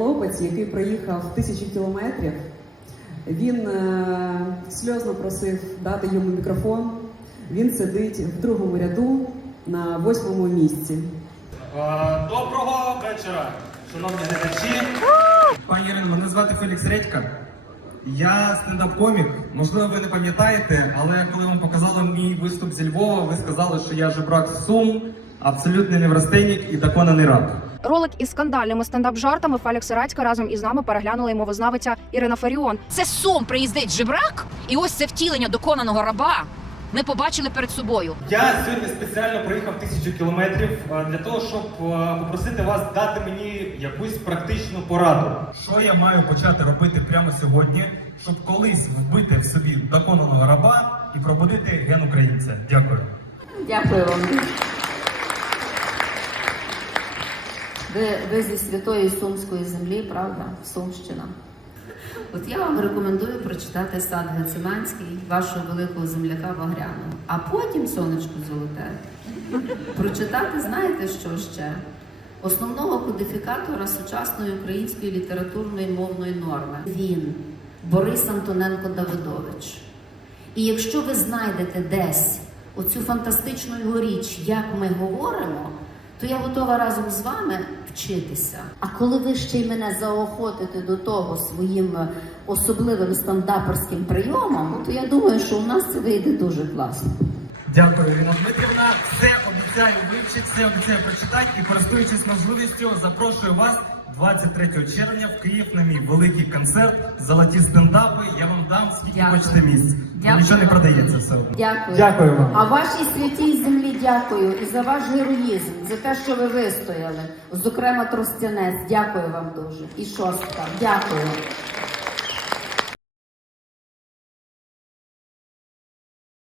хлопець, який проїхав тисячі кілометрів. Він е, сльозно просив дати йому мікрофон. Він сидить в другому ряду на восьмому місці. Е, Доброго вечора, шановні глядачі. Пані Ірино, мене звати Фелікс Редька. Я стендап-комік. Можливо, ви не пам'ятаєте, але коли вам показали мій виступ зі Львова, ви сказали, що я жебрак з Сум, абсолютний неврастенік і доконаний раб. Ролик із скандальними стендап-жартами Фелікса Радька разом із нами переглянула й мовознавиця Ірина Фаріон. Це сум приїздить жебрак, і ось це втілення доконаного раба. Ми побачили перед собою. Я сьогодні спеціально проїхав тисячу кілометрів е, для того, щоб е, попросити вас дати мені якусь практичну пораду. Що я маю почати робити прямо сьогодні, щоб колись вбити в собі доконаного раба і пробудити ген українця? Дякую. Дякую вам. Ви, зі святої Сумської землі, правда? Сумщина. От я вам рекомендую прочитати сад Гециманський, вашого великого земляка Багряного, а потім сонечко золоте. Прочитати, знаєте, що ще? Основного кодифікатора сучасної української літературної мовної норми. Він, Борис Антоненко Давидович. І якщо ви знайдете десь оцю фантастичну його річ, як ми говоримо, то я готова разом з вами вчитися. А коли ви ще й мене заохотите до того своїм е, особливим стендаперським прийомом, то я думаю, що у нас це вийде дуже класно. Дякую, Ірина Дмитрівна. Все обіцяю вивчити, все обіцяю прочитати і користуючись можливістю, запрошую вас 23 червня в Київ на мій великий концерт Золоті стендапи. Я вам дам скільки Дякую. хочете місць. Дякую. Нічого не продається все одно. Дякую. Дякую вам. А вашій святій землі дякую і за ваш героїзм, за те, що ви вистояли. Зокрема, Тростянець. Дякую вам дуже. І шостка. Дякую.